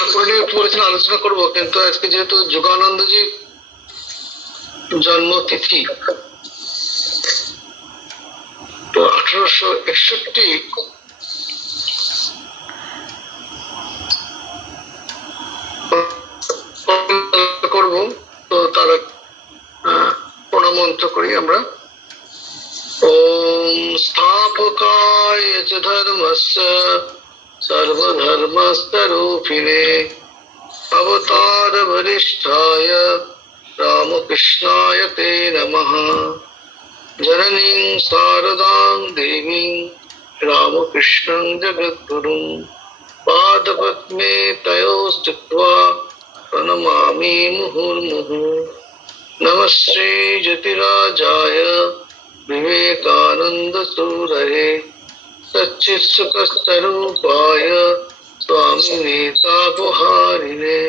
ঠাকুর নিয়ে পড়েছেন আলোচনা করবো, কিন্তু আজকে যেহেতু যোগানন্দজি জন্মতিথি, তো 1861 করব। তো তারা প্রণামন্ত্র করি আমরা। ওম স্থাপকায় চ ধর্মস্য সর্বধর্মস্বরূপিণে অবতার বরিষ্ঠায় রামকৃষ্ণায় তে নমঃ। জননীং শারদাং দেবীং রামকৃষ্ণং জগদ্গুরুং পাদপদ্মে তয়োঃ স্থিত্वा प्रणमामि मुहुर्मुहुः। नमः श्री ज्योतिराजाय विवेकानंद सूरये सच्चित्सुखस्वरूपाय स्वामिने तापहारिणे।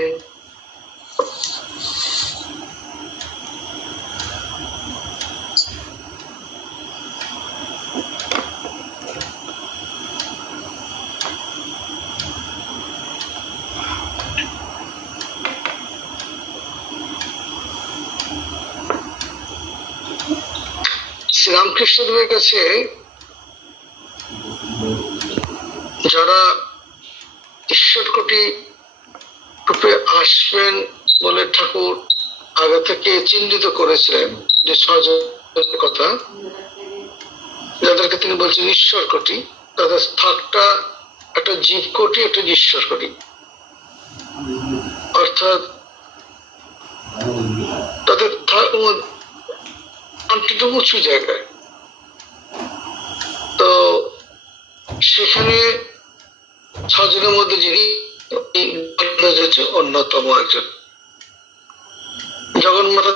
শ্রীরামকৃষ্ণদেবের কাছে যারা ঈশ্বরকোটি রূপে আসবেন বলে ঠাকুর আগে থেকে চিহ্নিত করেছিলেন, যে 6 জনের কথা, যাদেরকে তিনি বলছেন ঈশ্বরকোটি, তাদের থাকটা একটা জীবকোটি, একটা ঈশ্বরকোটি, অর্থাৎ তাদের উঁচু জায়গায়। তো সেখানে 6 জনের মধ্যে যিনি অন্যতম একজন, জগন্মাতা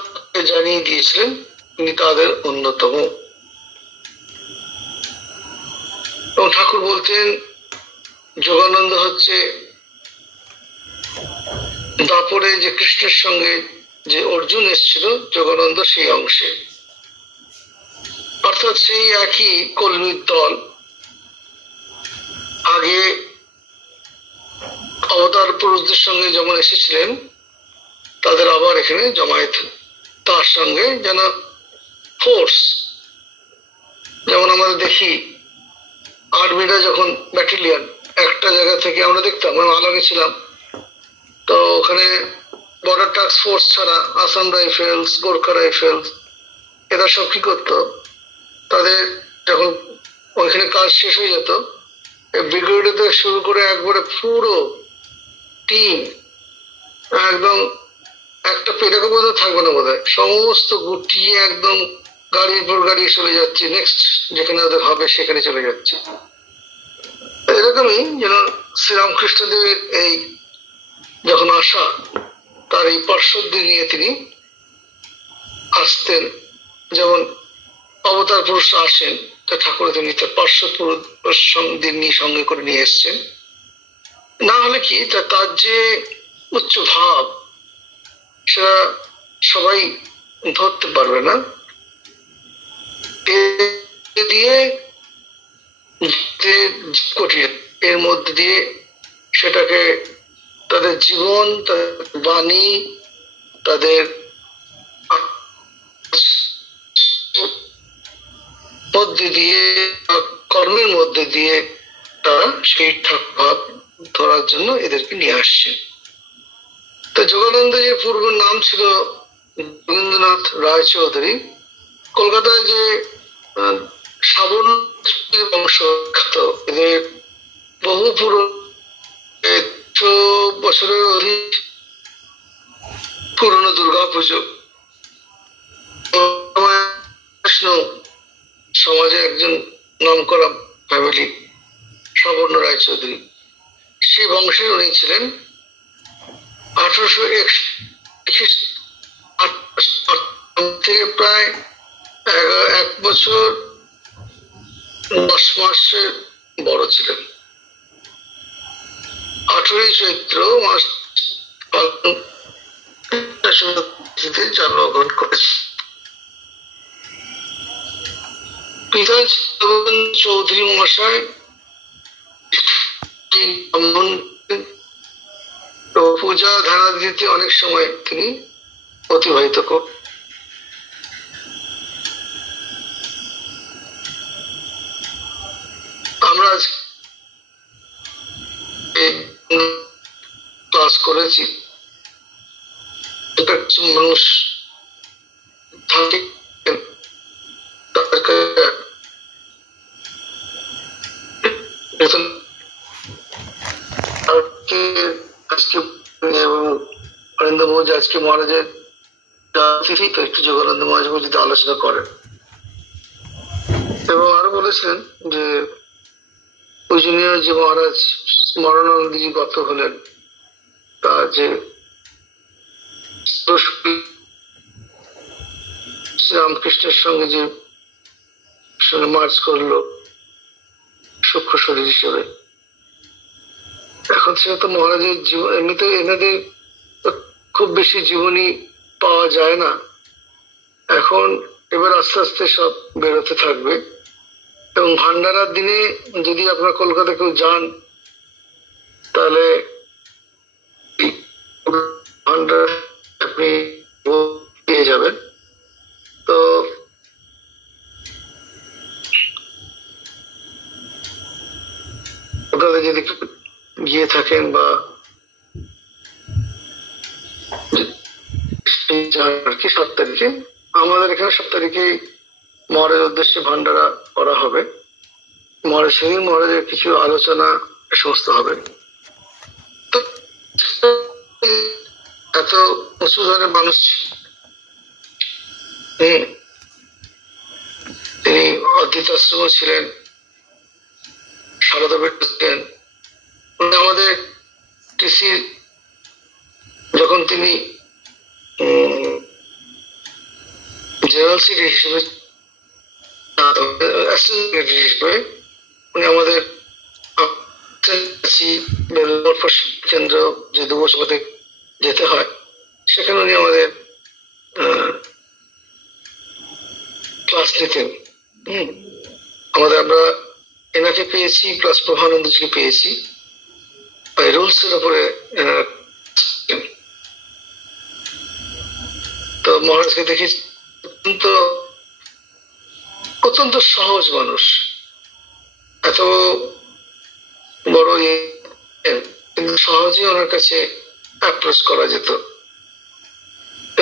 জানিয়ে দিয়েছিলেন তিনি তাদের অন্যতম। এবং ঠাকুর বলতেন যোগানন্দ হচ্ছে দাপরে যে কৃষ্ণের সঙ্গে যে অর্জুন এসেছিল, যোগানন্দ সেই অংশে, অর্থাৎ সেই একই কর্মীর দল। আগে অবতার পুরুষদের সঙ্গে যেমন এসেছিলেন, তাদের আবার এখানে জমায়েত, তার সঙ্গে যেন ফোর্স, যেমন আমাদের দেখি আর্মিরা যখন ব্যাটালিয়ন একটা জায়গা থেকে, আমরা দেখতাম, আমি আলাদা ছিলাম, তো ওখানে বর্ডার টাস্ক ফোর্স ছাড়া আসাম রাইফেলস, গোর্খা রাইফেলস, এরা সব কি করতো, তাদের যখন ওইখানে কাজ শেষ হয়ে যেত, ব্রিগেড থেকে শুরু করে একবারে পুরো টিম একদম একটা পেটাকে বোধহয় থাকবে না, বোধহয় সমস্ত গুটিয়ে একদম গাড়ির পর গাড়ি চলে যাচ্ছে, নেক্সট যেখানে ওদের হবে সেখানে চলে যাচ্ছে। এরকমই যেন শ্রীরামকৃষ্ণদেবের এই যখন আসা, তার এই পার্শ্বদের নিয়ে তিনি আসতেন। যেমন অবতার পুরুষ আসেন, তা ঠাকুর তিনি তার পার্শ্বদের নিয়ে সঙ্গে করে নিয়ে এসছেন। না হলে কি তার যে উচ্চ ভাব, সেটা সবাই ধরতে পারবে না। দিয়ে এর মধ্যে দিয়ে সেটাকে তাদের জীবন, তাদের বাণী, তাদের মধ্যে দিয়ে, কর্মের মধ্যে দিয়ে তারা সেই ভাব ধরার জন্য এদেরকে নিয়ে আসছে। তো যোগানন্দজির পূর্ব নাম ছিল রবীন্দ্রনাথ রায় চৌধুরী। কলকাতায় যে শ্রাবণ বংশ খ্যাত, এদের বহু বছরের অধিক পুরনো দুর্গা পুজো, সমাজে একজন নাম করা ফ্যামিলি শ্রাবণ রায় চৌধুরী, সেই বংশের উনি ছিলেন। 1861 থেকে প্রায় 1 বছর 10 মাসের বড় ছিলেন। 18 চৈত্র মাস জন্মগ্রহণ করেছে। পিতা চৌধুরী মহাশয় পূজা ধ্যানাদিতে অনেক সময় তিনি অতিবাহিত করেন। আমরা আজ ক্লাস করেছি, কিছু মানুষ থাকে তাদেরকে আজকে অরিন্দম আজকে মহারাজের তিথি, তো একটু যোগানন্দ মহারাজ যদি আলোচনা করেন। এবং আরো বলেছেন যে পূজনীয় যে মহারাজ স্মরণানন্দজি গত হলেন, তা যে শ্রীরামকৃষ্ণের সঙ্গে যে মার্চ করলো সূক্ষ্ম শরীর হিসেবে, এখন সেটা তো মহারাজের জীবন, এমনিতে এনাদের খুব বেশি জীবনী পাওয়া যায় না এখন। এবার আস্তে আস্তে সব বেরোতে থাকবে। এবং ভান্ডারার দিনে যদি আপনারা কলকাতা কেউ যান, তাহলে ভান্ডার আপনি পেয়ে যাবেন। তো কলকাতা যদি গিয়ে থাকেন বা আর কি 7 তারিখে, আমাদের এখানে 7 তারিখে মহারাজের উদ্দেশ্যে ভান্ডারা করা হবে। মহারাজ সেদিন মহারাজের কিছু আলোচনা সমস্ত হবে। তো এত উঁচু ধরনের মানুষ, তিনি অদ্বৈত আশ্রম ছিলেন, সারদা বেট ছিলেন। আমাদের টিসি যখন তিনি জেনারেল সেক্রেটারি হিসেবে উনি আমাদের কেন্দ্র যে দুবছরতে যেতে হয়, সেখানে উনি আমাদের ক্লাস নিতেন। আমরা এনাকে পেয়েছি, প্লাস প্রভানন্দজিকে পেয়েছি। রুলস এর উপরে তো মহারাজকে দেখি অত্যন্ত সহজ মানুষ, এত বড় কিন্তু সহজেই ওনার কাছে অ্যাপ্রোচ করা যেত।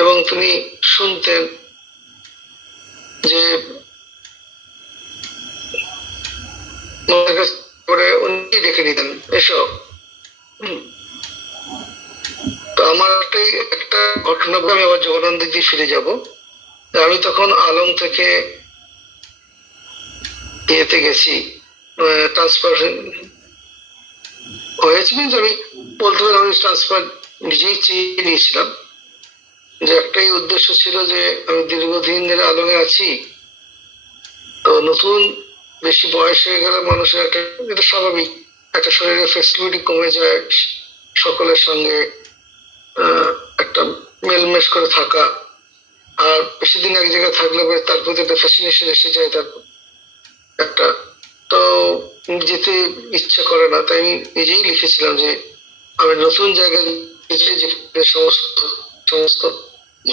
এবং তিনি শুনতেন যে উনি ডেকে নিতেন এসব। তো আমার একটা ঘটনা, আমি আবার যোগানন্দ দিয়ে ফিরে যাব। আমি তখন আলম থেকে ইয়েতে গেছি, ট্রান্সফার হয়েছে, কিন্তু আমি বলতে পারি আমি ট্রান্সফার নিজেই চেয়ে নিয়েছিলাম। যে একটাই উদ্দেশ্য ছিল যে আমি দীর্ঘদিন ধরে আলমে আছি, তো নতুন বেশি বয়স হয়ে গেলে মানুষের একটা, এটা স্বাভাবিক, একটা শরীরের ফ্লেক্সিবিলিটি কমে যায়, সকলের সঙ্গে একটা মেলমেশ করে থাকা, আর বেশি দিন এক জায়গায় থাকলে তার প্রতি একটা ফ্যাসিনেশন এসে যায়, তার একটা, তো যেতে ইচ্ছা করে না। তাই আমি নিজেই লিখেছিলাম যে আমি নতুন জায়গায় সমস্ত সমস্ত কি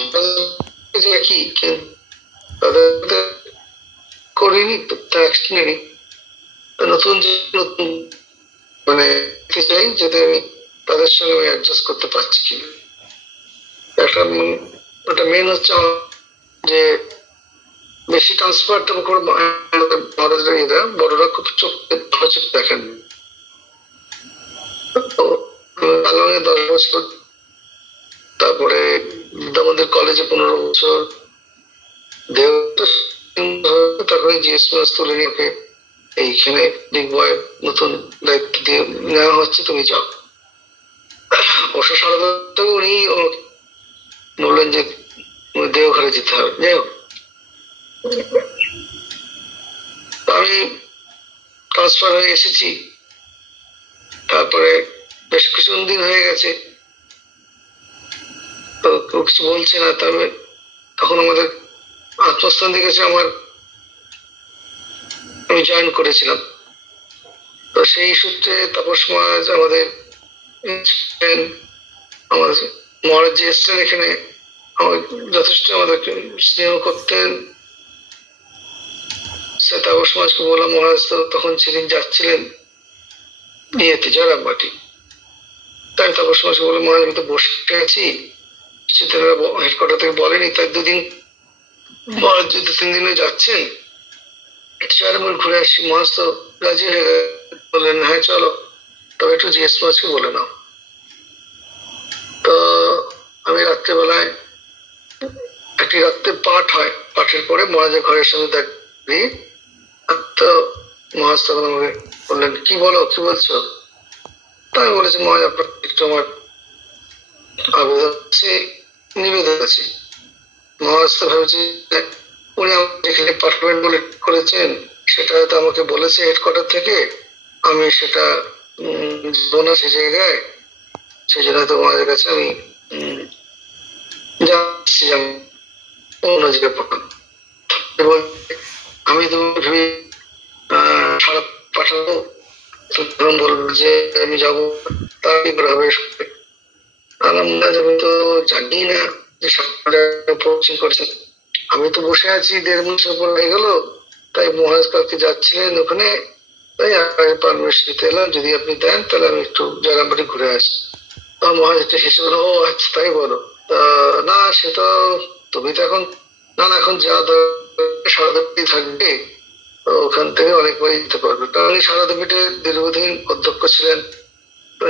তাদের করিনি, নেই, নতুন নতুন মানে চাই যাতে আমি তাদের সঙ্গে আমি অ্যাডজাস্ট করতে পারছি কিনা। একটা মেন হচ্ছে যে বেশি ট্রান্সফারটা বড়রা খুব চোখ দেখেন। 10 বছর, তারপরে বিদ্যামন্দির কলেজে 15 বছর, তারপরে জিএস তুলে নিয়ে এইখানে ডিগবয় নতুন দায়িত্ব দিয়ে নেওয়া হচ্ছে, তুমি যাও। অবশ্য সারদাত উনি বললেন যে দেওঘরে যেতে হবে। যাই হোক, আমি ট্রান্সফার হয়ে এসেছি। তারপরে বেশ কিছুদিন হয়ে গেছে, তো কেউ কিছু বলছে না। তবে তখন আমাদের আত্মস্থান দিকেছে আমি জয়েন করেছিলাম। তো সেই সূত্রে তাপস মহারাজ আমাদের আমাদের মহারাজ জি এসছেন এখানে, যথেষ্ট আমাদেরকে স্নেহ করতেন। সে তাপস মহারাজকে বললাম, মহারাজ তো তখন সেদিন যাচ্ছিলেন নিয়েতে জয়রামবাটি। তাই তাপস মহারাজকে বললাম, মহারাজ আমি তো বসে আছি, কিছুদিন হেডকোয়ার্টার থেকে বলেনি, তাই দুদিন মহারাজ যদি 3 দিনে যাচ্ছেন জয়রামবাটি ঘুরে আসি। মহারাজ তো রাজি হয়ে বললেন, হ্যাঁ চলো, তবে একটু জিএস মহারাজকে বলে নাও। তো আমি রাত্রেবেলায় একটি রাত্রে পাঠ হয়, পাঠের পরে মহারাজের ঘরের সামনে দাঁড়িয়ে, তো মহারাজ তখন আমাকে বললেন, কি বলো, কি বলছো? তা আমি বলেছি, মহারাজ আপনার একটু আমার আবেদন আছে, নিবেদন আছে। মহারাজ তো ভেবেছি উনি আমাকে যেখানে পাঠাবেন বলে করেছেন সেটা হয়তো আমাকে বলেছে হেডকোয়ার্টার থেকে, আমি সেটা যাবো না সে জায়গায়, সেই জন্য হয়তো মহারাজের কাছে আমি যাচ্ছি, অন্য জায়গায় পাঠাবো। এবং আমি তো ভেবে সারা পাঠাবো, বলবো যে আমি যাবো, তার কি করে হবে? আমি তো জানি না যে পৌঁছে করেছেন। আমি তো বসে আছি, 1.5 মাস উপর হয়ে গেল, তাই মহারাজ কালকে যাচ্ছিলেন ওখানে, তাই পারমিশন নিতে এলাম, যদি আপনি দেন তাহলে আমি একটু জয়রামবাটি ঘুরে আসি। মহারাজ একটা হেসে বলো, ও আচ্ছা তাই বলো। না সে তো তুমি তো এখন, না না এখন যা সারাদিন থাকবে, ওখান থেকে অনেকবারই যেতে পারবে। কারণ উনি সারাদিনপীঠে দীর্ঘদিন অধ্যক্ষ ছিলেন।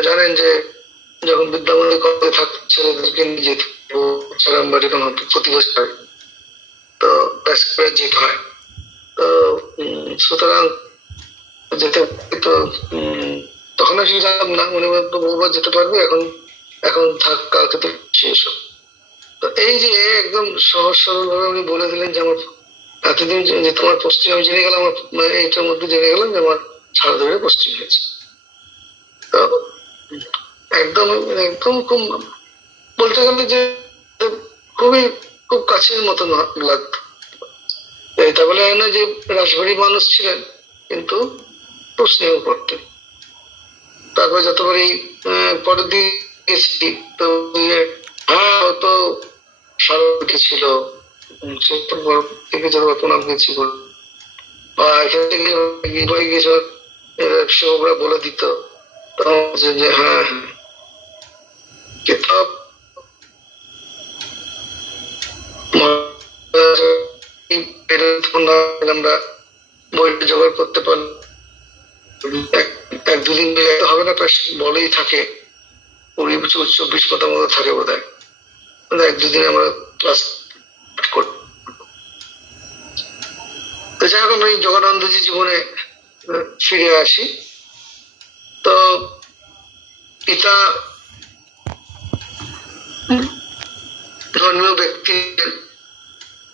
জানেন যে যখন বিদ্যামন্দির কলেজে থাকতে ছেলেদেরকে নিয়ে যেত জয়রামবাটি প্রতি বছর, তো ব্যাস করে যেতে হয়। তো সুতরাং যেতে তো তখন আমি জানলাম না, উনি বহুবার যেতে পারবে, এখন এখন থাক, কালকে তো শেষ। তো এই যে একদম সহজ সরল ভাবে উনি বলে দিলেন যে আমার এতদিন যে তোমার পশ্চিম, আমি জেনে গেলাম, এইটার মধ্যে জেনে গেলাম যে আমার সারা ধরে পশ্চিম হয়েছে। তো একদম একদম খুব বলতে গেলে যে খুবই খুব কাছের মতো লাগতো। এটা বলে না যে রাজবাড়ির মানুষ ছিলেন, কিন্তু খুব স্নেহ করতেন। তারপর যতবার এই পরের দিন গেছি, তো হ্যাঁ তো সারা ছিল, থেকে যতবার প্রণাম গেছি, বা এখান থেকে গেছিল সেবকরা বলে দিত যে হ্যাঁ কিতাব আমরা বইটা জোগাড় করতে পারলাম, 1-2 দিন হবে না, বলেই থাকে 20-24 পাতার মতো থাকে বোধ হয়, 1-2 দিনে আমরা ক্লাস করি। তো যাই হোক, আমি জগদানন্দজি জীবনে ফিরে আসি। তো পিতা ধর্মীয় ব্যক্তি,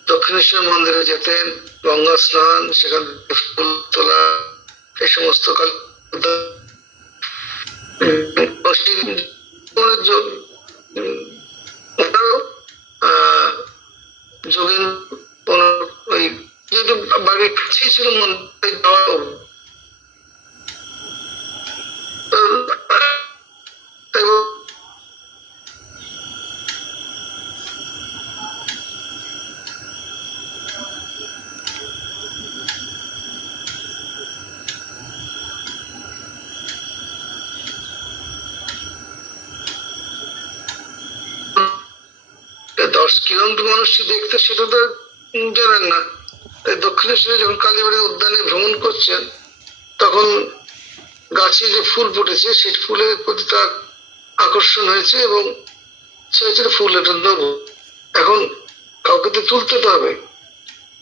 দক্ষিণেশ্বর মন্দিরে যেতেন, গঙ্গা স্নান, সেখান থেকে ফুল তোলা, এই সমস্ত কাল যোগিন ওই যেহেতু বাড়ির কাছেই ছিল মন্দিরে যাওয়া, কিরকম মানুষটি দেখতে সেটা তো জানেন না। দক্ষিণেশ্বরে যখন কালীবাড়ি উদ্যানে ভ্রমণ করছেন, তখন গাছে যে ফুল ফুটেছে সেই ফুলের প্রতি তার আকর্ষণ হয়েছে এবং সে ফুল এটা নেবো, এখন কাউকে তো তুলতে তো হবে।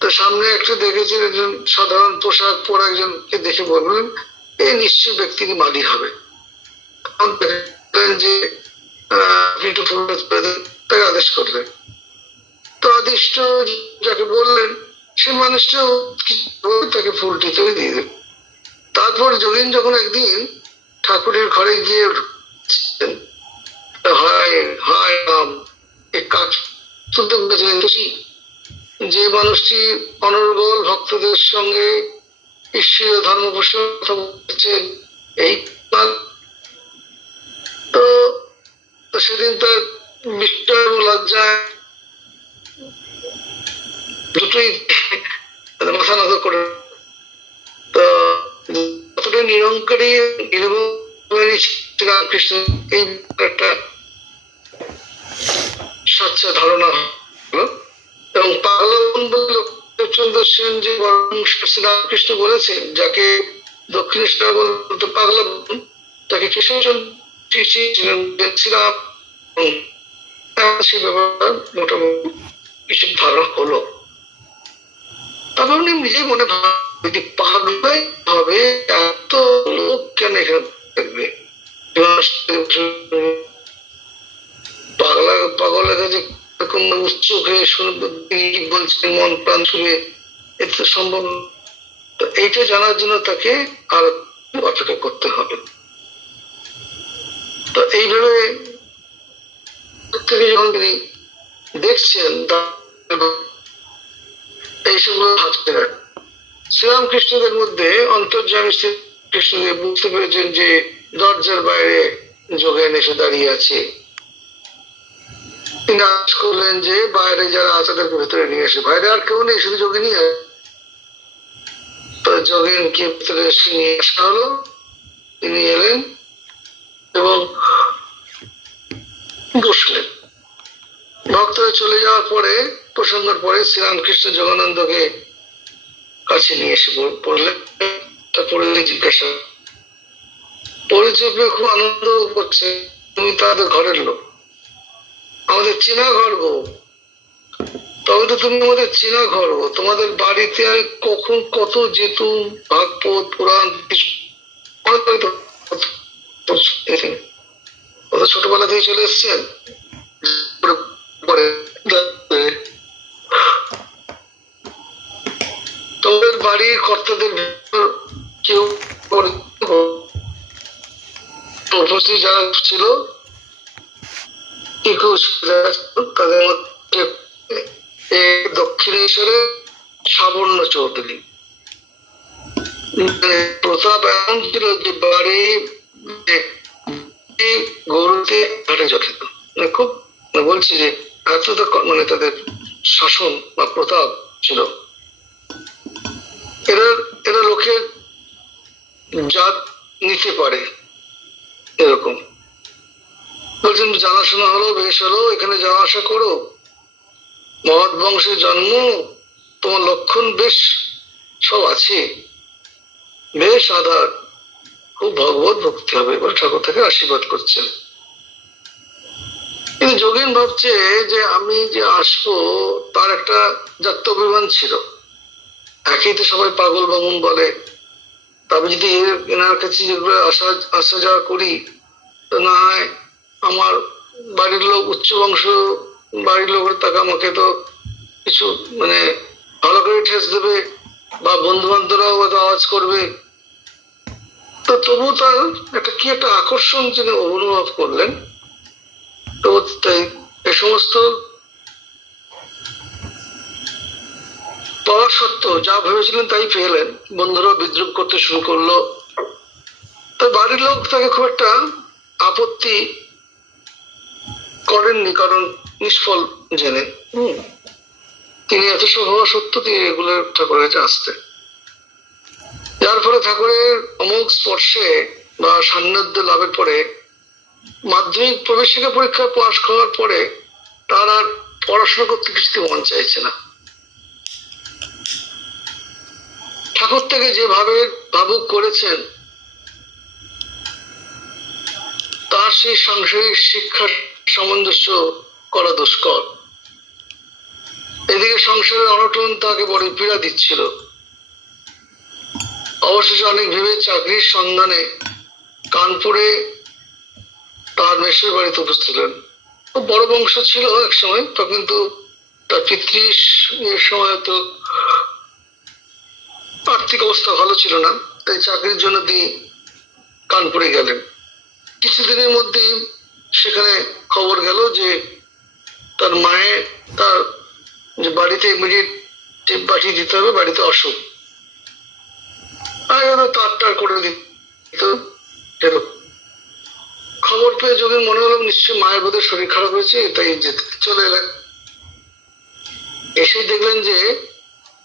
তো সামনে একটা দেখেছেন একজন সাধারণ পোশাক পরা একজনকে দেখে বললেন, এই নিশ্চয়ই ব্যক্তির মালি হবে। তখন দেখলেন যে আপনি একটু ফুল তাকে আদেশ করলেন। তো আদিষ্ট যাকে বললেন সে মানুষটাও তাকে ফুলটি তৈরি দিয়ে দেবে। তারপর যোগিন যখন একদিন ঠাকুরের ঘরে গিয়ে যে মানুষটি অনর্গল ভক্তদের সঙ্গে ঈশ্বরীয় ধর্ম প্রসঙ্গে কথা বলছেন, এই তো সেদিন তার বিস্ময় এবং লজ্জায় দুটোই মাথা নত করে। তো যতটা নিরঙ্কারী রামকৃষ্ণ এই একটা সাচ্চা ধারণা হলো। এবং পাগলা বলে চন্দ্র সেন যে শ্রীরামকৃষ্ণ বলেছেন, যাকে দক্ষিণেশ্বর বলতে পাগলা, তাকে কৃষ্ণচন্দ্র শ্রীরাম, সে ব্যাপারটা মোটামুটি কিছু ধারণা হলো। তারপর উনি নিজেই মনে ভাবে পাগলাই হবে, এত লোক কেন এখানে থাকবে, পাগলের কাছে উৎসুক হয়ে শুনবে বলছেন, মন প্রাণ শুনে, এতে সম্ভব। এইটা জানার জন্য তাকে আর অপেক্ষা করতে হবে। তো এইভাবে থেকে যখন তিনি দেখছেন এইসব ভাবছেন, শ্রীরামকৃষ্ণদের মধ্যে অন্তর্যামী শ্রীকৃষ্ণদেব বুঝতে পেরেছেন যে দরজার বাইরে যোগেন এসে দাঁড়িয়ে আছে। তিনি আজ করলেন যে বাইরে যারা আছে তাদেরকে ভেতরে নিয়ে আসে। বাইরে আর কেউ নেই, শুধু যোগিনী। তো যোগেনকে ভেতরে এসে নিয়ে আসা হলো। তিনি এলেন এবং বসলেন। ভক্তরা চলে যাওয়ার পরে, প্রসঙ্গের পরে শ্রীরামকৃষ্ণ যোগানন্দকে কাছে নিয়ে এসে পড়লেন। তারপরে জিজ্ঞাসা পরিচয় পেয়ে খুব আনন্দ করছে, তুমি তাদের ঘরের লোক, আমাদের চেনা ঘর গো। তবে তো তুমি আমাদের চেনা ঘর গো, তোমাদের বাড়িতে আমি কখন কত যেতুম, ভাগবত পুরাণ কত ছোটবেলা থেকে চলে এসছেন। তোমাদের বাড়ির কর্তাদের কেউ উপস্থিত যারা ছিল তাদের মধ্যে দক্ষিণেশ্বরের সাবর্ণ চৌধুরী। প্রতাপ এমন ছিল যে বাড়ি গরুতে ঘাটে যথেষ্ট, খুব বলছি যে এতটা তাদের শাসন বা প্রতাপ ছিল। এরা লোকের জাত নিতে পারে এরকম। বলছেন জানাশোনা হলো, বেশ হলো, এখানে যাওয়া আসা করো, মহৎ বংশের জন্ম, তোমার লক্ষণ বেশ সব আছে, বেশ আধার, খুব ভগবত ভক্তি হবে। এবার ঠাকুর থেকে আশীর্বাদ করছেন। কিন্তু যোগীন ভাবছে যে আমি যে আসবো তার একটা জাত্যভিমান ছিল। একই তো সবাই পাগল বামুন বলে, তবে যদি এনার কাছে যেগুলো আসা যাওয়া করি, তো না হয় আমার বাড়ির লোক উচ্চ বংশ, বাড়ির লোকের টাকা আমাকে তো কিছু ভালো করে ঠেস দেবে, বা বন্ধু বান্ধবরাও হয়তো আওয়াজ করবে। তো তবু তার কি একটা আকর্ষণ তিনি অনুভব করলেন। তো তাই এ সমস্ত পাওয়া সত্ত্বেও যা ভেবেছিলেন তাই পেলেন। বন্ধুরা বিদ্রুপ করতে শুরু করলো। তার বাড়ির লোক তাকে খুব একটা আপত্তি করেননি, কারণ নিষ্ফল জেনে তিনি এত সব হওয়া সত্ত্বেও তিনি রেগুলার ঠাকুরের কাছে আসতেন। যার ফলে ঠাকুরের অমোঘ স্পর্শে বা সান্নিধ্য লাভের পরে মাধ্যমিক প্রবেশিকা পরীক্ষা পাশ করার পরে তার আর পড়াশোনা করতে কিছুতে মন চাইছে না। ঠাকুর থেকে যেভাবে ভাবুক করেছেন, তার সেই সাংসারিক শিক্ষার সামঞ্জস্য করা দুষ্কর। এদিকে সংসারের অনটন তাকে বড় পীড়া দিচ্ছিল। অবশেষে অনেক ভেবে চাকরির সন্ধানে কানপুরে তার মেসের বাড়িতে উপস্থিত হলেন। খুব বড় বংশ ছিল এক সময়, তো কিন্তু তার পিতৃ সময় তো আর্থিক অবস্থা ভালো ছিল না, তাই চাকরির জন্য তিনি কানপুরে গেলেন। কিছুদিনের মধ্যেই সেখানে খবর গেল যে তার মায়ের তার যে বাড়িতে ইমিডিয়েট পাঠিয়ে দিতে হবে, বাড়িতে অসুখ। তার করে দিত। খবর পেয়ে যোগীর মনে হলো নিশ্চয়ই মায়ের বোধহয় শরীর খারাপ হয়েছে, তাই যেতে চলে এলেন। এসে দেখলেন যে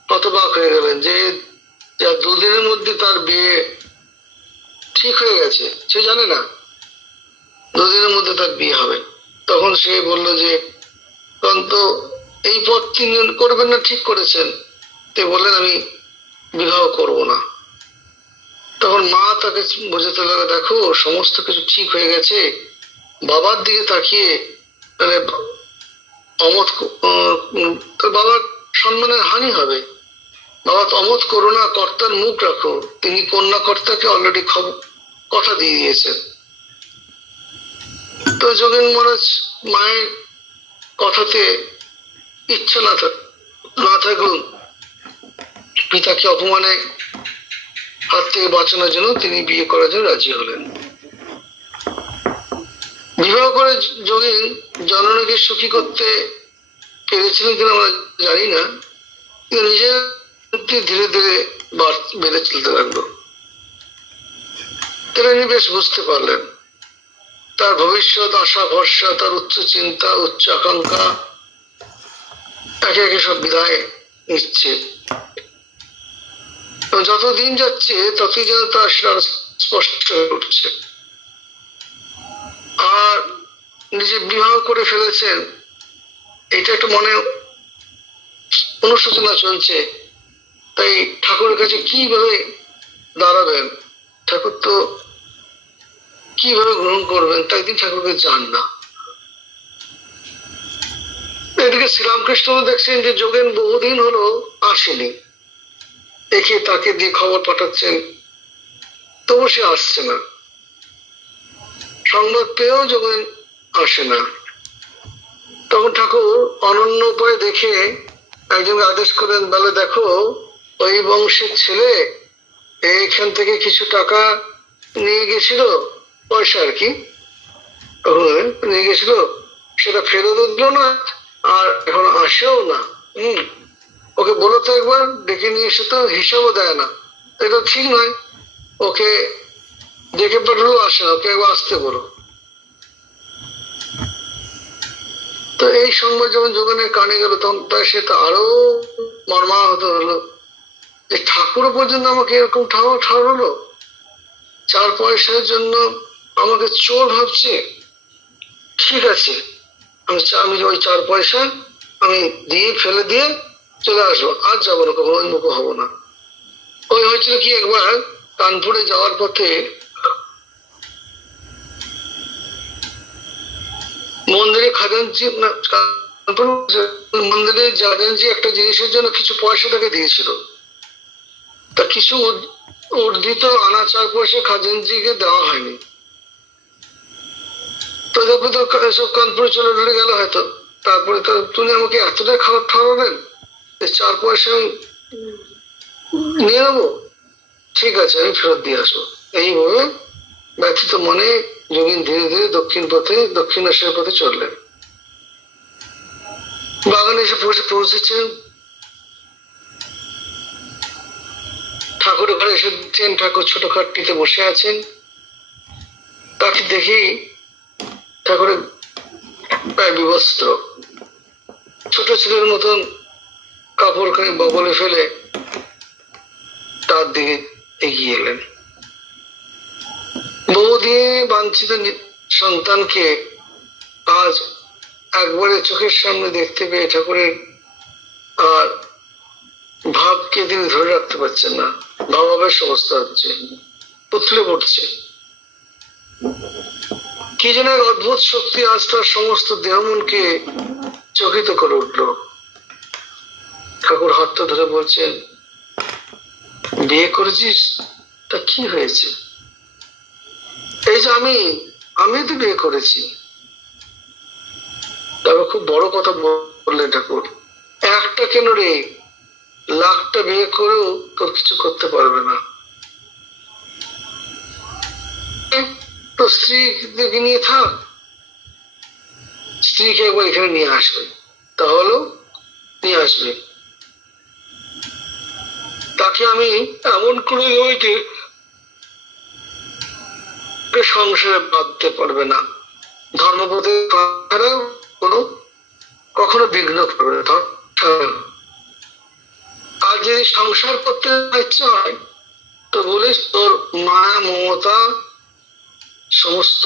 হতবাক হয়ে গেলেন যে দুদিনের মধ্যে তার বিয়ে ঠিক হয়ে গেছে, সে জানে না দুদিনের মধ্যে তার বিয়ে হবে। তখন সে বলল যে তো এই পথ তিনি করবেন না ঠিক করেছেন, তিনি বললেন আমি বিবাহ করব না। তখন মা তাকে বোঝাতে লাগলো, দেখো সমস্ত কিছু ঠিক হয়ে গেছে, বাবার দিকে তাকিয়ে মানে অমত বাবার সম্মানের হানি হবে, বাবা অমত করো না, কর্তার মুখ রাখো, তিনি কন্যা কর্তাকে অলরেডি কথা দিয়ে দিয়েছেন। তো যোগেন মহারাজ মায়ের কথাতে ইচ্ছা না থাকলেও পিতাকে অপমানে হাত থেকে বাঁচানোর জন্য তিনি বিয়ে করার জন্য রাজি হলেন। বিবাহ করে যোগী জননীকে সুখী করতে পেরেছিলেন কিনা আমরা জানি না, কিন্তু নিজের ধীরে ধীরে বেড়ে চলতে লাগলো। তিনি বেশ বুঝতে পারলেন তার ভবিষ্যৎ আশা ভরসা, তার উচ্চ চিন্তা উচ্চ আকাঙ্ক্ষা একে একে সব বিদায় নিচ্ছে। যত দিন যাচ্ছে ততই যেন তার সেটা স্পষ্ট হয়ে উঠছে। আর নিজে বিবাহ করে ফেলেছেন, এটা একটা মনে অনুশোচনা চলছে। তাই ঠাকুরের কাছে কিভাবে দাঁড়াবেন, ঠাকুর তো কিভাবে গ্রহণ করবেন, তাই তিনি ঠাকুরকে জান না। এদিকে শ্রীরামকৃষ্ণ দেখছেন যে যোগেন বহুদিন হলো আসেনি, দেখে তাকে দিয়ে খবর পাঠাচ্ছেন, তবু সে আসছে না। সংবাদ পেয়েও যোগেন আসে না। তখন ঠাকুর অনন্য উপায়ে দেখে একজনকে আদেশ করেন, বলে দেখো ওই বংশের ছেলে এইখান থেকে কিছু টাকা নিয়ে গেছিল, পয়সা আর কি নিয়ে গেছিল, সেটা ফেরত দিল না, আর এখন আসেও না। ওকে বলো তো একবার ডেকে নিয়ে এসে, তো হিসাবও দেয় না, এটা ঠিক নয়। ওকে ডেকে পাঠালেও আসে না, ওকে একবার আসতে বলো। তো এই সংবাদ যখন যোগেনের কানে গেল, তখন সে তো আরো মর্মাহত হলো যে ঠাকুরও পর্যন্ত আমাকে এরকম ঠাউরলো, 4 পয়সার জন্য আমাকে চোর ভাবছে। ঠিক আছে, আমি ওই 4 পয়সা আমি দিয়ে ফেলে দিয়ে চলে আসবো, আর যাবো না, কখনো মুখ হবো না। ওই হয়েছিল কি, একবার কানপুরে যাওয়ার পথে মন্দিরে খাজানজি মন্দিরে খাজানজি একটা জিনিসের জন্য কিছু পয়সা তাকে দিয়েছিল, তা কিছু উর্ধিত আনা 4 পয়সা খাজানজিকে দেওয়া হয়নি। তো যখন সব কানপুরে চলে গেল হয়তো, তারপরে তো তুমি আমাকে এতটাই খারাপ ঠাউরালেন, 4 পয়সা নিয়ে নেবো, ঠিক আছে আমি ফেরত দিয়ে আসবো। এইভাবে ব্যথিত মনে যোগীন ধীরে ধীরে দক্ষিণেশ্বরের পথে চললেন। বাগানে এসে পৌঁছেছেন, ঠাকুরের ঘরে এসেছেন, ঠাকুর ছোট খাটটিতে বসে আছেন। তাকে দেখেই ঠাকুরের প্রায় বিবস্ত্র, ছোট ছেলের মতন কাপড় বগলে ফেলে তার দিকে এগিয়ে এলেন। বহুদিন বাঞ্ছিত সন্তানকে আজ একবারে চোখের সামনে দেখতে পেয়ে ঠাকুরের আর ভাবকে তিনি ধরে রাখতে পারছেন না, ভাবাবেশ অবস্থা হচ্ছে, উথলে পড়ছে। কি যেন এক অদ্ভুত শক্তি আজ তার সমস্ত দেহমনকে চকিত করে উঠল। ঠাকুর হাতটা ধরে বলছেন, বিয়ে করেছিস, তা কি হয়েছে? এই যে আমি তো বিয়ে করেছি। তবে খুব বড় কথা বললেন ঠাকুর, একটা কেন রে, লাখটা বিয়ে করেও তোর কিছু করতে পারবে না। তো স্ত্রীকে নিয়ে থাক, স্ত্রীকে একবার এখানে নিয়ে আসবে, তাহলেও নিয়ে আসবে। তাকে আমি এমন করে সংসারে বাঁধতে পারবে না, ধর্মপথে কোনো কখনো বিঘ্ন করবে না। আর যদি সংসার করতে ইচ্ছে হয় তো বলিস তোর মায়া মমতা সমস্ত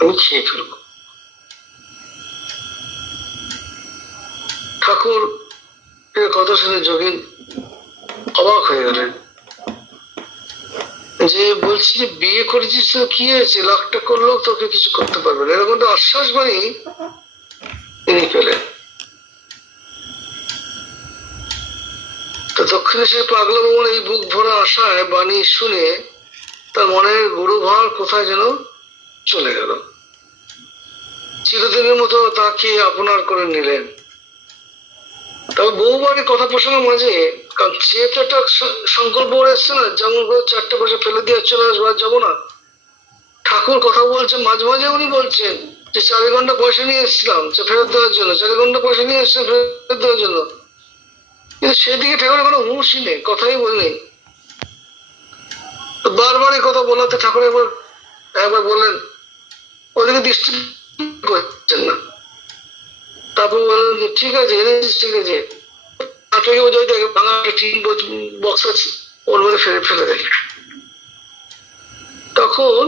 আমি খেয়ে ফেলবো। ঠাকুর কথা শুনে যোগীন অবাক হয়ে গেলেন, যে বলছি যে বিয়ে করেছিস তো কি হয়েছে, লাখটা করলেও তোকে কিছু করতে পারবে না, এরকম একটা আশ্বাস বাণী তিনি পেলেন। তো দক্ষিণেশ্বর পাগলা বাবুর এই বুক ভরা আশায় বাণী শুনে তার মনের গুরুভার কোথায় যেন চলে গেল। চিরদিনের মতো তাকে আপনার করে নিলেন। তবে বহুবারই কথা প্রসঙ্গের মাঝে, কারণ সে তো একটা সংকল্প করে এসছে না, যেমন করে 4টে পয়সা ফেলে দিয়ে চলে আসবো আর যাবো না। ঠাকুর কথা বলছেন, মাঝে মাঝে উনি বলছেন যে 4 ঘন্টা পয়সা নিয়ে এসেছিলাম ফেরত দেওয়ার জন্য, 4 ঘন্টা পয়সা নিয়ে এসছে ফেরত দেওয়ার জন্য, কিন্তু সেদিকে ঠাকুরের কোনো হুঁশই নেই, কথাই বলেনি। বারবারই কথা বলাতে ঠাকুর একবার বললেন ওদিকে দৃষ্টি করছেন না। তারপর বললেন যে ঠিক আছে এনেছিস, ঠিক আছে, ভাঙা টিন বক্স আছে ওর মধ্যে ফেলে দেয়। তখন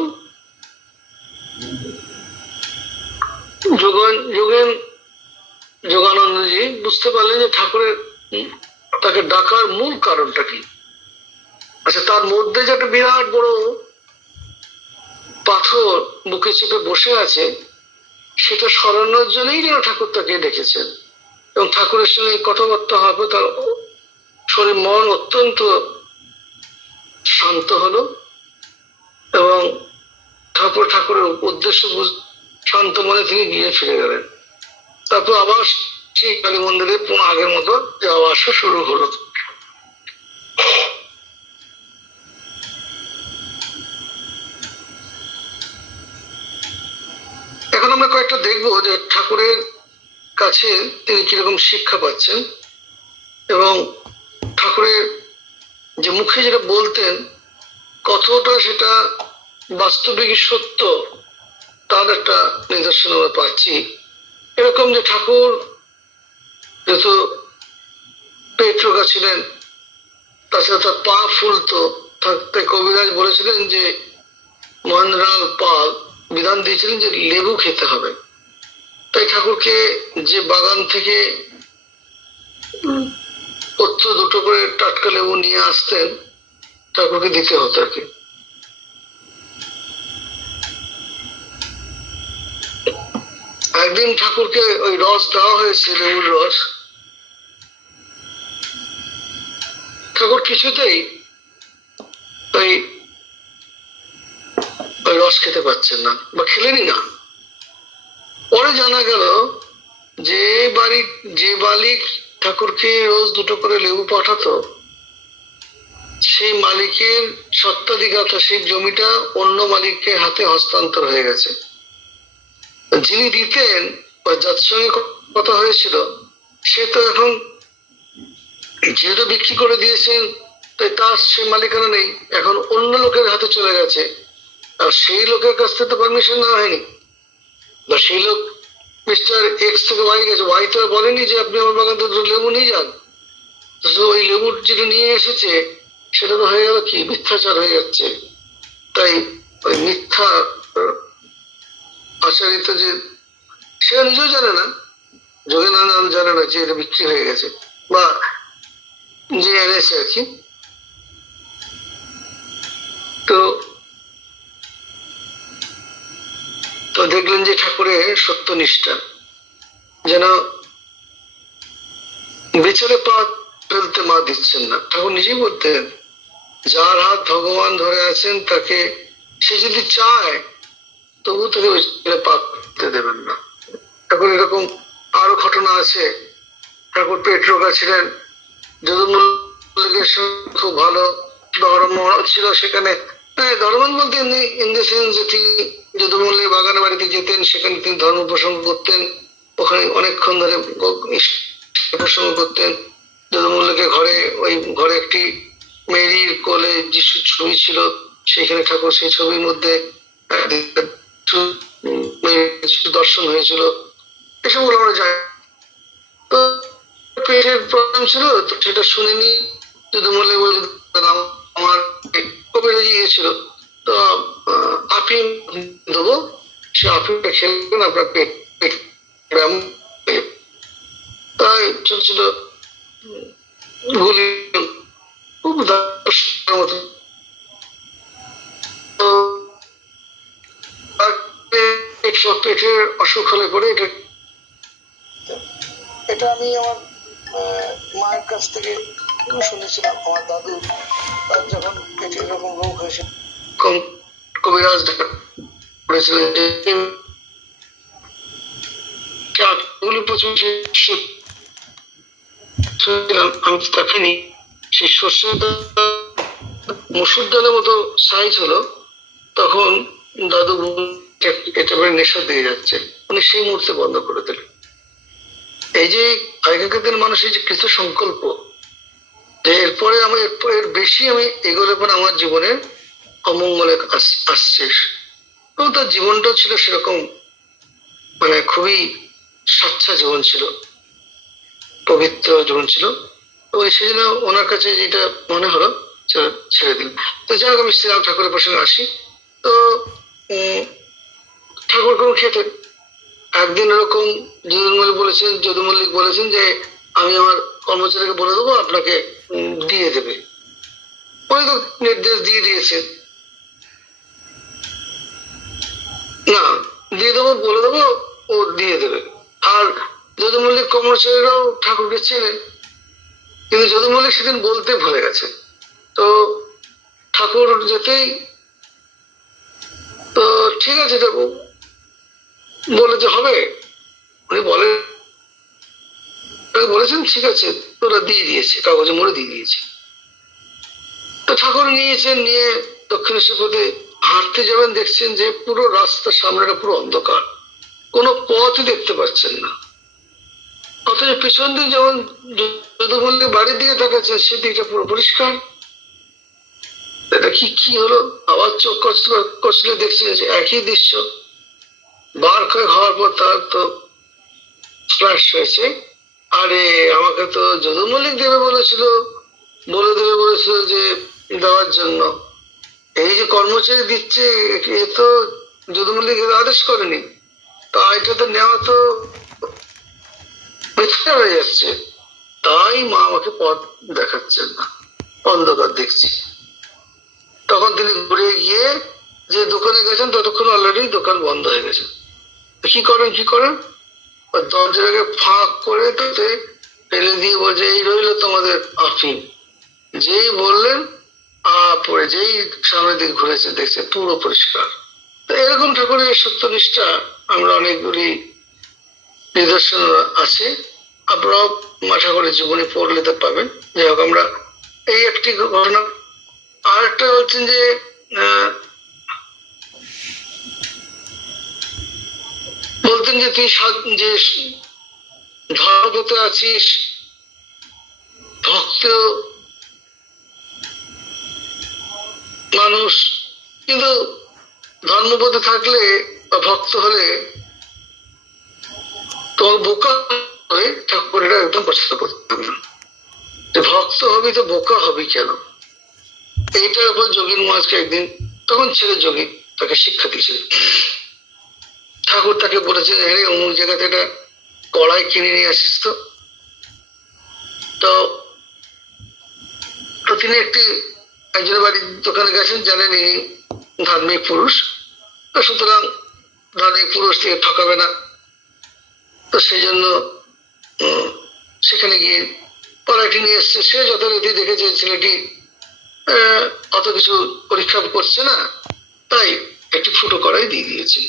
যোগানন্দজি বুঝতে পারলেন যে ঠাকুরের তাকে ডাকার মূল কারণটা কি। আচ্ছা, তার মধ্যে যে একটা বিরাট বড় পাথর বুকে চেপে বসে আছে, সেটা সরানোর জন্যই যেন ঠাকুর তাকে ডেকেছেন। এবং ঠাকুরের সঙ্গে কথাবার্তা হবে, তার শরীর মন অত্যন্ত শান্ত হলো এবং ঠাকুরের উদ্দেশ্য শান্ত মনে তিনি গিয়ে ফিরে গেলেন। তারপর আবার সেই কালী মন্দিরে পুনঃ আগের মতো যাওয়া আসা শুরু হলো। এখন আমরা কয়েকটা দেখবো যে ঠাকুরের কাছে তিনি কিরকম শিক্ষা পাচ্ছেন এবং ঠাকুরের যে মুখে যেটা বলতেন কতটা সেটা বাস্তবিক সত্য তার একটা নিদর্শন আমরা পাচ্ছি। এরকম যে ঠাকুর যেহেতু পেট রোগা ছিলেন, তাছাড়া তার পা ফুলতো, তাই কবিরাজ বলেছিলেন যে মহেন্দ্রলাল পাল বিধান দিয়েছিলেন যে লেবু খেতে হবে। তাই ঠাকুরকে যে বাগান থেকে পত্র 2টো করে টাটকা লেবু নিয়ে আসতেন ঠাকুরকে দিতে হতো আর কি। একদিন ঠাকুরকে ওই রস দেওয়া হয়েছে, লেবুর রস। ঠাকুর কিছুতেই ওই রস খেতে পাচ্ছেন না বা খেলেনই না। পরে জানা গেল যে মালিক ঠাকুরকে রোজ 2টো করে লেবু পাঠাতো, সেই মালিকের স্বত্বাধিকার, সেই জমিটা অন্য মালিকের হাতে হস্তান্তর হয়ে গেছে। যিনি দিতেন বা যার সঙ্গে কথা হয়েছিল সে তো এখন যেহেতু বিক্রি করে দিয়েছেন, তাই তার সে মালিকানা নেই, এখন অন্য লোকের হাতে চলে গেছে। আর সেই লোকের কাছ থেকে তো পারমিশন নেওয়া হয়নি, বা সেই লোক মিস্টার এক্স থেকে ওয়াই গেছে, ওয়াই তো বলেনি যে আপনি আমার বাগান থেকে লেবু নিয়ে যান। ওই লেবুর যেটা নিয়ে এসেছে সেটা তো হয়ে গেল কি মিথ্যাচার হয়ে যাচ্ছে। তাই ওই মিথ্যা আচারিত যে সে নিজেও জানে না, যোগেন্দ্রনাথ জানে না যে এটা বিক্রি হয়ে গেছে বা যে এনেছে আর কি। তো দেখলেন যে ঠাকুরের সত্যনিষ্ঠা যেন বিচারে পা ফেলতে মা দিচ্ছেন না। ঠাকুর নিজেই বলতেন যার হাত ভগবান ধরে আছেন তাকে সে যদি চায় তবু তাকে পা ফেলতে দেবেন না। ঠাকুর এরকম আরো ঘটনা আছে। ঠাকুর পেট রোগা ছিলেন, যদুমল্লিকের খুব ভালো ধর্ম ছিল সেখানে। ধর্মান বলতে ইন দ্য সেন্স যে তিনি যদুমল্লির বাগানে বাড়িতে যেতেন, সেখানে তিনি ধর্ম প্রসঙ্গ করতেন, ওখানে অনেকক্ষণ ধরে প্রসঙ্গ করতেন। যদুমল্লিকের ঘরে একটি মেরির কোলে যিশুর ছবি ছিল, সেখানে ঠাকুর সেই ছবির মধ্যে দর্শন হয়েছিল, এসবগুলো আমরা জানি। তো পেটের প্রবলেম ছিল, তো সেটা শুনিনি। যদুমল্লিক বলে আমার কবির গিয়েছিল, তো আফিম দেবো, সে আফিমটা খেলবেন আপনার পেট তাই ছোট ছোট গুলি খুব মতো। পেটের অসুখ হলে পরে এটা আমি আমার মায়ের কাছ থেকে শুনেছিলাম। আমার দাদু তার যখন পেটের এরকম রোগ হয়েছে, কবিরাজ করেছিলেন যে আমি দেখিনি, সেই সর্ষের মসুর ডালের মতো সাইজ হলো। তখন দাদু এটা নেশা দিয়ে যাচ্ছে, উনি সেই মুহূর্তে বন্ধ করে দিলেন। এই যে আগেকার দিন মানুষের যে কৃত সংকল্প, যে এরপরে আমি এর বেশি আমি এগোলে পরে আমার জীবনের অমঙ্গলে আসছে। এবং তার জীবনটাও ছিল সেরকম, মানে খুবই স্বচ্ছা জীবন ছিল, পবিত্র জীবন ছিল। তো সেই জন্য ওনার কাছে যেটা মনে হলো ছেড়ে দিন। তো যাই হোক, আমি শ্রীরাম ঠাকুরের প্রসঙ্গে আসি। তো ঠাকুর কোনো খেতেন। একদিন এরকম যদুমল্লিক বলেছেন যে আমি আমার কর্মচারীকে বলে দেবো, আপনাকে দিয়ে দেবে। উনি তো নির্দেশ দিয়ে দিয়েছেন, না দিয়ে দেবো, বলে দেবো, ও দিয়ে দেবে। আর যদুমল্লিক কর্মচারীরাও ঠাকুরকে চেনেন, কিন্তু যদুমল্লিক সেদিন বলতে ভুলে গেছে। তো ঠাকুর যেতেই তো ঠিক আছে দেবো বলে যে হবে, উনি বলেছেন ঠিক আছে, তোরা দিয়ে দিয়েছে, কাগজে মোড়ে দিয়ে দিয়েছে। তো ঠাকুর নিয়েছেন, নিয়ে দক্ষিণেশ্বর পথে হাঁটতে যাবেন, দেখছেন যে পুরো রাস্তার সামনেটা পুরো অন্ধকার, কোনো পথই দেখতে পাচ্ছেন না। অথচ পিছন দিক যেমন যদুমল্লিক বাড়ির দিকে তাকাচ্ছেন, সেদিকটা পুরো পরিষ্কার। এটা কি হলো, আবার চোখ কচলে দেখছেন যে একই দৃশ্য। বার কয়েক হওয়ার পর তার তো ফ্ল্যাশ হয়েছে, আরে আমাকে তো যদুমল্লিক দেবে বলেছিল, বলে দেবে বলেছিল যে দেওয়ার জন্য, এই যে কর্মচারী দিচ্ছে এ তো যদুমল্লিক আদেশ করেনি, তা এটা তো নেওয়া তো মিথ্যা হয়ে যাচ্ছে। তাই মা আমাকে পথ দেখাচ্ছেন না, অন্ধকার দেখছি। তখন তিনি ঘুরে গিয়ে যে দোকানে গেছেন, ততক্ষণ অলরেডি দোকান বন্ধ হয়ে গেছে। কি করেন দরজাটাকে ফাঁক করে তাতে ফেলে দিয়ে বলছে এই রইল তোমাদের আফিম। যেই বললেন পরে যেই সামনের দিকে ঘুরেছে, দেখছে পুরো পরিষ্কার। এরকম ঠাকুরের সত্যনিষ্ঠা আমরা অনেকগুলি নিদর্শন আছে, আপনারাও মা ঠাকুরের জীবনে পড়লে তো পাবেন। যাই হোক, আমরা এই একটি ঘটনা। আর একটা বলছেন যে বলতেন যে তুই যে ধর্মপথে আছিস, ভক্ত মানুষ, কিন্তু ধর্মপথে থাকলে বা ভক্ত হলে তোমার বোকা হয়ে ঠাকুর এটা একদম পছন্দ করতে হবে না। ভক্ত হবি তো বোকা হবি কেন? এইটার উপর যোগীর মহারাজকে একদিন, তখন ছেলে যোগী, তাকে শিক্ষা দিয়েছিল। ঠাকুর তাকে বলেছেন, হ্যাঁ অমুক জায়গা থেকে কড়াই কিনে নিয়ে আসিস। তো তিনি একজনের বাড়ির দোকানে গেছেন, জানেন ইনি ধার্মিক পুরুষ, তো সুতরাং ধার্মিক পুরুষ থেকে ঠকাবে না। তো সেই জন্য সেখানে গিয়ে কড়াইটি নিয়ে এসছে। সে যথারীতি দেখেছে ছেলেটি অত কিছু পরীক্ষা করছে না, তাই একটি ফুটো কড়াই দিয়ে দিয়েছে।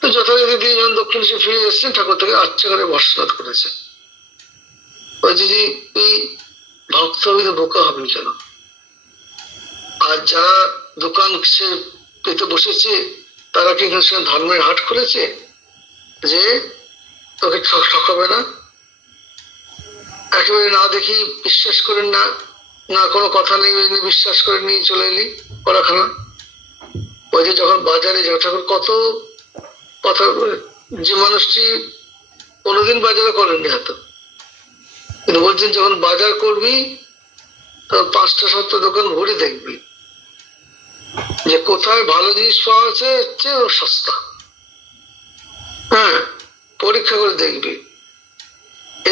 তো যথারীতি তিনি যখন দক্ষিণেশ্বর ফিরে এসেছেন, ঠাকুর থেকে আচ্ছা করে ভর্ৎসনা করেছে, বলছে যে তুই ভক্ত হবি তো বোকা হবি কেন? আর যারা দোকান সে পেতে বসেছে, তারা কি ধর্মের হাট খুলেছে যে তোকে ঠকাবে না? একেবারে না দেখি বিশ্বাস করেন না, না কোনো কথা নেই, বিশ্বাস করে নিয়ে চলে এলি পড়াখানা। ওই যে যখন বাজারে যাও, ঠাকুর কত কথা, যে মানুষটি কোনোদিন বাজারে করেননি হয়তো, কিন্তু বলছেন যখন বাজার করবি তখন 5টা-7টা দোকান ঘুরে দেখবি যে কোথায় ভালো জিনিস পাওয়া আছে, হচ্ছে সস্তা। হ্যাঁ, পরীক্ষা করে দেখবি।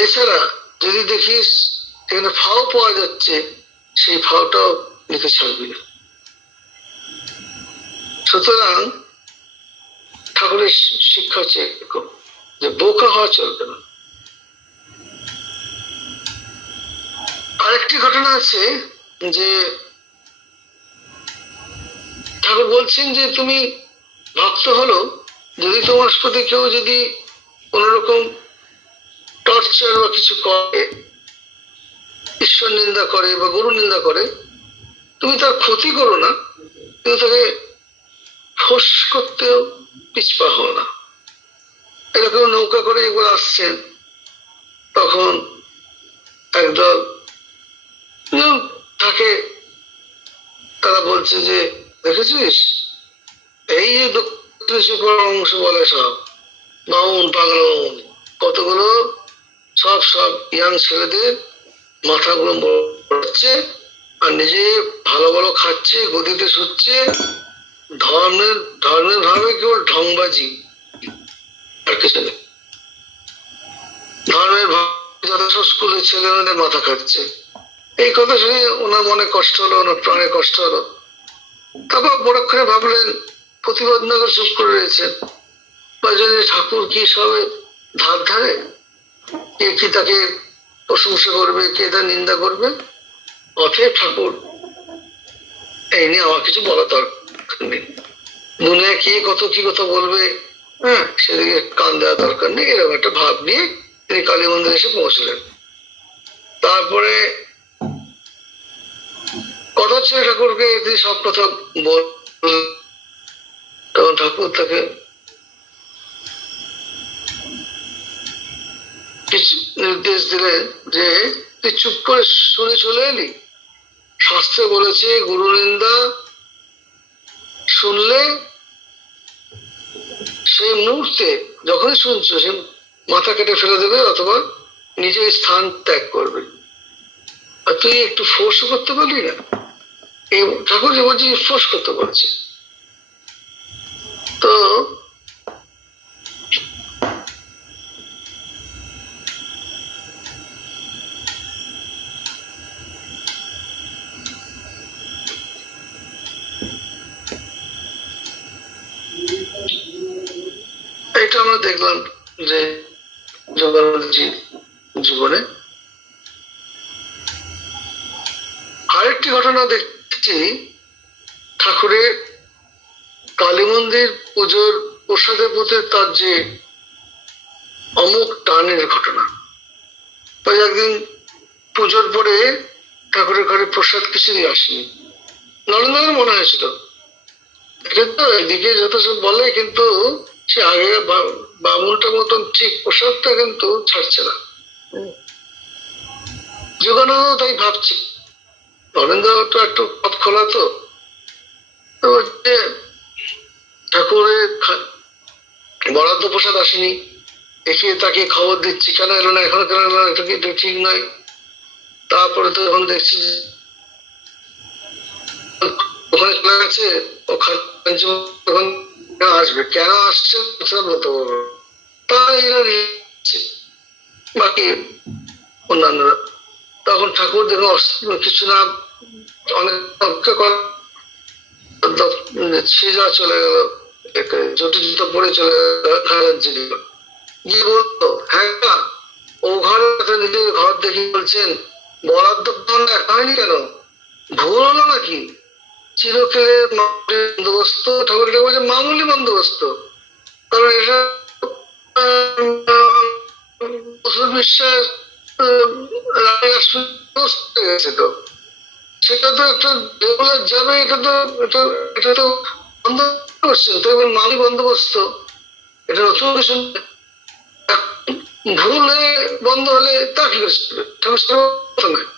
এছাড়া যদি দেখিস এখানে ফাও পাওয়া যাচ্ছে, সেই ফাওটাও নিতে ছাড়বি না। সুতরাং ঠাকুরের শিক্ষা হচ্ছে এরকম, যে বোকা হওয়া চলবে না। আরেকটি ঘটনা আছে যে ঠাকুর বলছেন যে তুমি ভক্ত হলো, যদি তোমার প্রতি কেউ যদি কোন রকম টর্চার বা কিছু করে, ঈশ্বর নিন্দা করে বা গুরু নিন্দা করে, তুমি তার ক্ষতি করো না, কিন্তু তাকে ফোর্স করতেও পিছপা হও না। এরকম নৌকা করে একবার আসছেন, তখন একদল থাকে, তারা বলছে যে দেখেছিস এই যে দক্ষিণ অংশ বলে সব মাউন পাগল মাউন, কতগুলো সব ইয়াং ছেলেদের মাথাগুলো পড়ছে আর নিজে ভালো ভালো খাচ্ছে, গদিতে শুচ্ছে, ধর্মের ভাবে কেবল ঢংবাজি আর কিছু নেই। ধর্মের ভাবে যথেষ্ট স্কুলের ছেলে মেয়েদের মাথা খাচ্ছে। এই কথা শুনে ওনার মনে কষ্ট হলো, ওনার প্রাণে কষ্ট হলো। তারপর বড়ক্ষণে ভাবলেন, প্রতিবাদ না করে চুপ করে রয়েছেন, বা যদি ঠাকুর কি সবে ধার ধারে, কে কি তাকে প্রশংসা করবে, কে তার নিন্দা করবে। অতএব ঠাকুর এই নিয়ে আমার কিছু বলা দরকার নেই, দুনিয়া কে কত কি কথা বলবে, হ্যাঁ সেদিকে কান দেওয়া দরকার নেই, এরকম একটা ভাব নিয়ে তিনি কালী মন্দিরে এসে পৌঁছলেন। তারপরে কথা ছিল ঠাকুরকে তিনি সব কথা বললেন, তখন ঠাকুর তাকে নির্দেশ দিলেন যে তুই চুপ করে শুনে চলে এলি। শাস্ত্রে বলেছে গুরু নিন্দা শুনলে সেই মুহূর্তে যখনই শুনছো সে মাথা কেটে ফেলে দেবে অথবা নিজের স্থান ত্যাগ করবে। আর তুই একটু ফোর্স করতে পারলি না, এই ঠাকুর যে বলছে ফোর্স করতে পারছে। তো এটা আমরা দেখলাম যে যোগানন্দজি জীবনে। আরেকটি ঘটনা দেখছি ঠাকুরের কালী মন্দির পুজোর প্রসাদের প্রতি তার যে অমুক টানের ঘটনা। একদিন পুজোর পরে ঠাকুরের ঘরে প্রসাদ কিছুই আসেনি, নরেন্দ্রের মনে হয়েছিল, কিন্তু এদিকে যত সব বলে কিন্তু সে আগে বামুনটার মতন ঠিক প্রসাদটা কিন্তু ছাড়ছে না। যোগানন্দ তাই ভাবছি, নরেন্দ্র তো একটু পথ খোলা, তো ঠাকুরের বরাদ্দ প্রসাদ আসেনি, একে তাকে খবর দিচ্ছি কেন এলো না, এখনো কেন এলো না, এটা কিন্তু ঠিক নয়। তারপরে তো যখন দেখছি ওখানে চলে গেছে, ওখানে আসবে, কেন আসছে বলতে পারবো, বাকি অন্যান্যরা। তখন ঠাকুর দেখুন কিছু না অনেক অপেক্ষা কর, সিজা চলে গেল, জটিল পড়ে চলে গিয়ে বলতো হ্যাঁ ও ঘরে নিজের ঘর দেখি বলছেন বরাদ্দ হয়নি কেন, ভুল হলো নাকি, চিরকালের বন্দোবস্ত। ঠাকুরকে বলছে মামুলি বন্দোবস্ত, কারণ এটা বিশ্বাস গেছে, তো সেটা তো একটা রেগুলার যাবে, এটা তো বন্ধ করছেন, তো মামুলি বন্দোবস্ত, এটা নতুন কিছু ভুল হয়ে বন্ধ হলে তা কি করছে ঠাকুর নয়।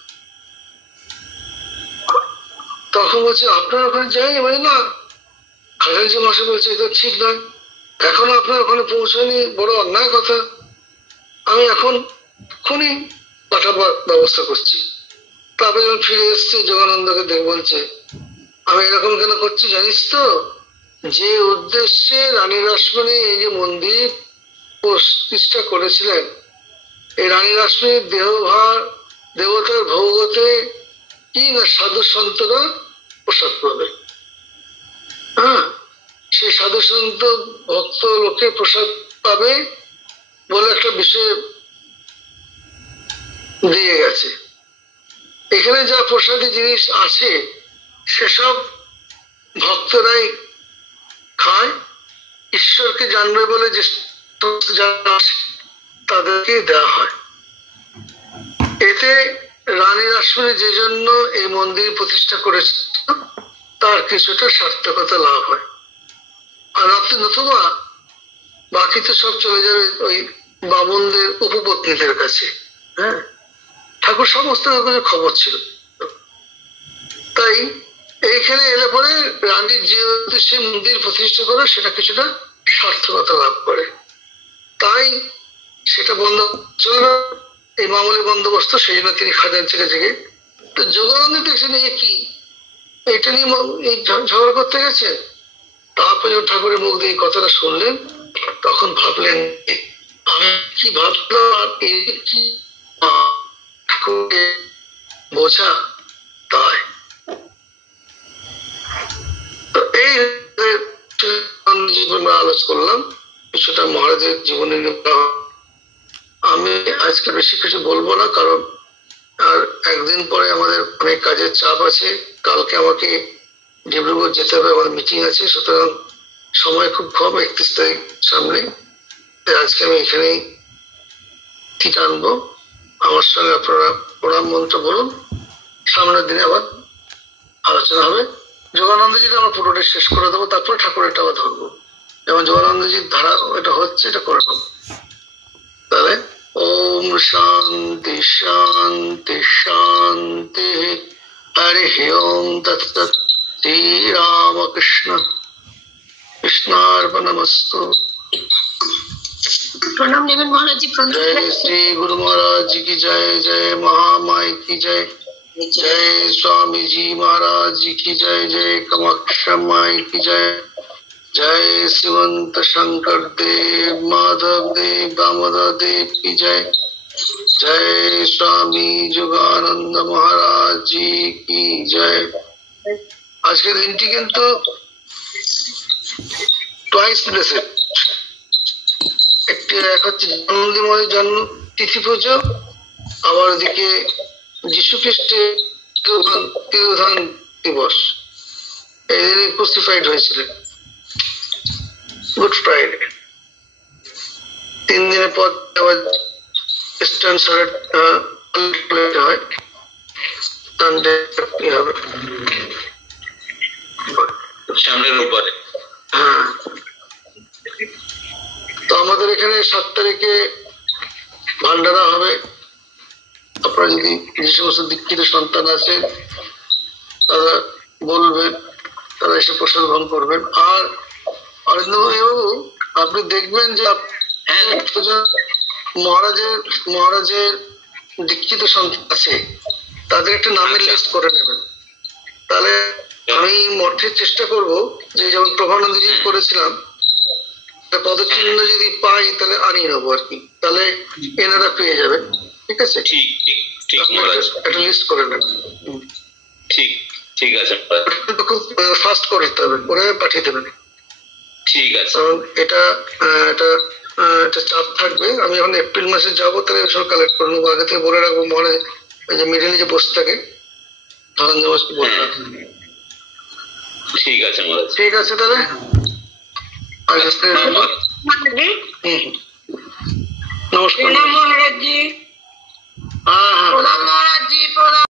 তখন বলছে আপনার ওখানে যাই, বলি না, খাজাঞ্চি মশাই বলছে এটা ঠিক নয়, এখনো আপনার ওখানে পৌঁছায়নি, বড় অন্যায় কথা, আমি এখন এক্ষুনি পাঠাবার ব্যবস্থা করছি। তারপরে যখন ফিরে এসছে যোগানন্দকে দেখ বলছে আমি এরকম কেন করছি জানিস তো, যে উদ্দেশ্যে রানী রাসমণি এই যে মন্দির প্রতিষ্ঠা করেছিলেন, এই রানী রাসমণির দেহভার দেবতার ভৌগতে কি না সাধু সন্তরা প্রসাদ পাবে। হ্যাঁ, সেই সাধু সন্ত ভক্ত লোকে প্রসাদ পাবে বলে একটা বিষয় দিয়ে গেছে। এখানে যা প্রসাদী জিনিস আছে সেসব ভক্তরাই খায়, ঈশ্বরকে জানবে বলে যে তাদেরকে দেওয়া হয়। এতে রানী রাসমণি যে জন্য এই মন্দির প্রতিষ্ঠা করেছিল তার কিছুটা সার্থকতা লাভ হয়। আর নতুবা বাকি তো সব চলে যাবে ওই বামনদের উপপত্নীদের কাছে। হ্যাঁ, ঠাকুর সমস্ত কিছু খবর ছিল। তাই এইখানে এলে পরে রানীর যে উদ্দেশ্যে মন্দির প্রতিষ্ঠা করে সেটা কিছুটা সার্থকতা লাভ করে, তাই সেটা বন্ধ চলে না, এই মামুলি বন্দোবস্ত, সেই জন্য তিনি খাজাঞ্চিকে জেগে। তো যোগানন্দ দেখছেন এই কি, এটা নিয়ে এই ঝগড়া করতে গেছে। তারপরে ঠাকুরের মুখ দিয়ে কথাটা শুনলেন, তখন ভাবলেন আমি কি ভাবলাম, আর এই কি ঠাকুরকে বোঝা, তাই তো এই জীবন আলোচ করলাম কিছুটা মহারাজের জীবনী। আমি আজকে বেশি কিছু বলবো না, কারণ আর একদিন পরে আমাদের অনেক কাজের চাপ আছে, কালকে আমাকে ডিব্রুগড় যেতে হবে, আমার মিটিং আছে, সুতরাং সময় খুব কম, 31 তারিখ সামনে। আজকে আমি এখানেই ঠিক আনবো। আমার সঙ্গে আপনারা প্রণাম মন্ত্র বলুন, সামনের দিনে আবার আলোচনা হবে। যোগানন্দজিটা আমরা পুরোটা শেষ করে দেবো, তারপরে ঠাকুরেরটা আবার ধরবো। যেমন যোগানন্দজির ধারা এটা হচ্ছে, এটা করে নেবো। তাহলে ওম শান্তি শান্তি শান্তি, হরি ওম তৎসৎ। শ্রী রামকৃষ্ণ কৃষ্ণার্পণমস্তু। प्रणाम नेবেন মহারাজজি। প্রণাম। जय श्री गुरु महाराज जी की जय, जय महामाई की जय, जय स्वामी जी महाराज जी की जय, जय कामाख्या माई की जय, जय शिवंत शंकर देव, माधव देव, दामोदर देव की जय, जय स्वामी যোগানন্দ महाराज जी की जय। আজকের দিনটি কিন্তু টুয়াইস ব্লেসেড। একটি এক হচ্ছে জন্মদিনের জন্ম তিথি পুজো, আবার ওদিকে যীশু খ্রিস্টের তিরোধান দিবস, এই দিনে ক্রুসিফাইড হয়েছিলেন, গুড ফ্রাইডে। 3 দিনের পর আবার ইস্টার্ন হয়, সানডে হবে সামনের রোববারে। হ্যাঁ, তো আমাদের এখানে 7 তারিখে ভান্ডারা হবে। আপনারা যদি যে সমস্ত দীক্ষিত সন্তান আছে তারা বলবেন, তারা এসে প্রসাদ গ্রহণ করবেন। আর অরিন্দমবাবু আপনি দেখবেন যে মহারাজের দীক্ষিত সন্তান আছে, তাদের একটা নামের লিস্ট করে নেবেন। তাহলে আমি মঠের চেষ্টা করব যে যেমন প্রভানন্দজি করেছিলাম, পদচিহ্ন যদি পাই তাহলে আনিয়ে নেবো আর কি, তাহলে এনারা পেয়ে যাবেন। ঠিক আছে, একটা লিস্ট করে নেবেন। ঠিক ঠিক আছে, খুব ফাস্ট করতে হবে, করে পাঠিয়ে দেবেন। ঠিক আছে, কারণ এটা চাপ থাকবে। আমি এখন এপ্রিল মাসে যাবো, তাহলে সব কালেক্ট করে নেবো, আগে থেকে বলে রাখবো। মনে যে মিডিলে যে বসে থাকে ধনঞ্জয় মাসকে বলে রাখবো। ঠিক আছে মহারাজ, ঠিক আছে তাহলে নমস্কার। মহারাজজি। হ্যাঁ হ্যাঁ। প্রণাম মহারাজজি। প্রণাম।